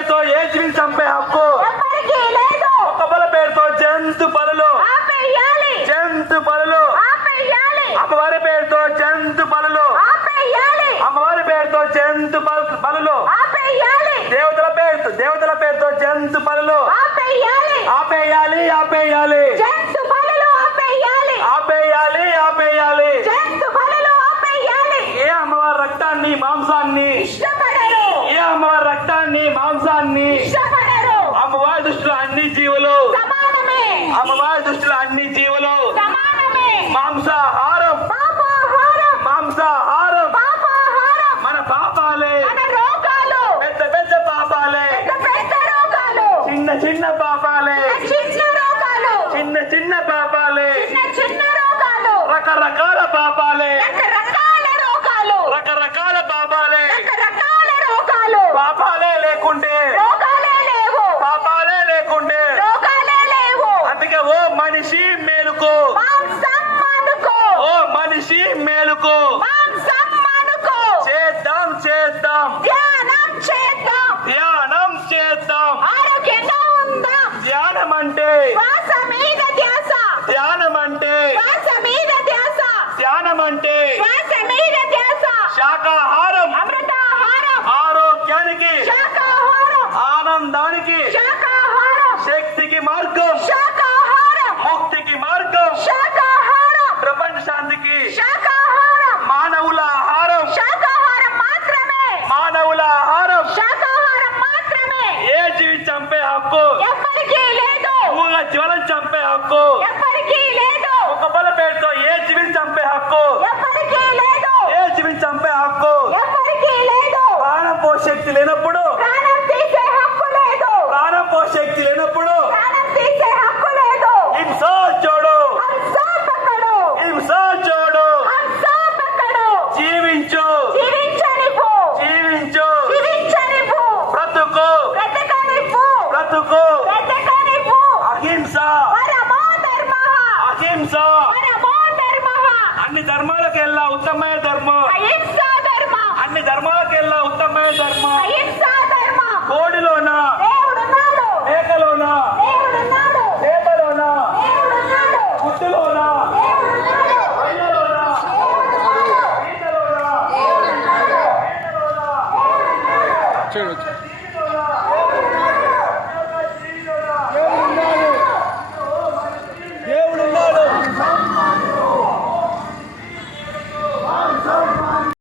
పేరుతో ఏ జీవిని చంపే హక్కు ఒక్కబల పేరుతో జంతు బలులు జంతు బలులు అమ్మవారి పేరుతో జంతు బలులు అమ్మవారి పేరుతో జంతు బలులు దేవతల పేరుతో జంతు బలులు ఆపేయాలి ఆపేయాలి ఆపేయాలి ఆపేయాలి ఏ అమ్మవారి రక్తాన్ని మాంసాన్ని ఏ అమ్మవారి రక్తాన్ని మాంసాన్ని అమ్మవారి దృష్టిలో అన్ని జీవులు అమ్మవారి దృష్టిలో అన్ని జీవులు మాంసాహారం మాంసాహారం మన పాపాలే పెద్ద పెద్ద పాపాలే చిన్న చిన్న పాపాలే చిన్న చిన్న పాపాలే రకరకాల పాపాలే రకరకాల పాపాలే పాపాలే లేకుంటే పాపాలే లేకుంటే అందుకే ఓ మనిషి మేలుకో ఓ మనిషి మేలుకో చేద్దాం చేద్దాం ధ్యానం చేద్దాం ధ్యానం అంటే ధ్యానం అంటే ధ్యానం అంటే శాకాహారం ఆరోగ్యానికి ఆనందానికి శక్తికి మార్గం ముక్తికి మార్గం ప్రపంచ శాంతికి మానవుల ఆహారం మానవుల ఆహారం ఏ జీవి చంపే హక్కు జీవనం చంపే హక్కు ఒక బల పేరుతో ఏ జీవిని చంపే హక్కు ఏ జీవిని చంపే హక్కు ప్రాణం పోశక్తి లేనప్పుడు ప్రాణం పోశక్తి లేనప్పుడు హింస చూడు హింస చూడు జీవించు జీవించు బ్రతుకు బ్రతుకు అహింస అహింస అన్ని ధర్మాలకెల్లా ఉత్తమమైన ధర్మం అన్ని ధర్మాలకెల్లా ఉత్తమమైన ధర్మం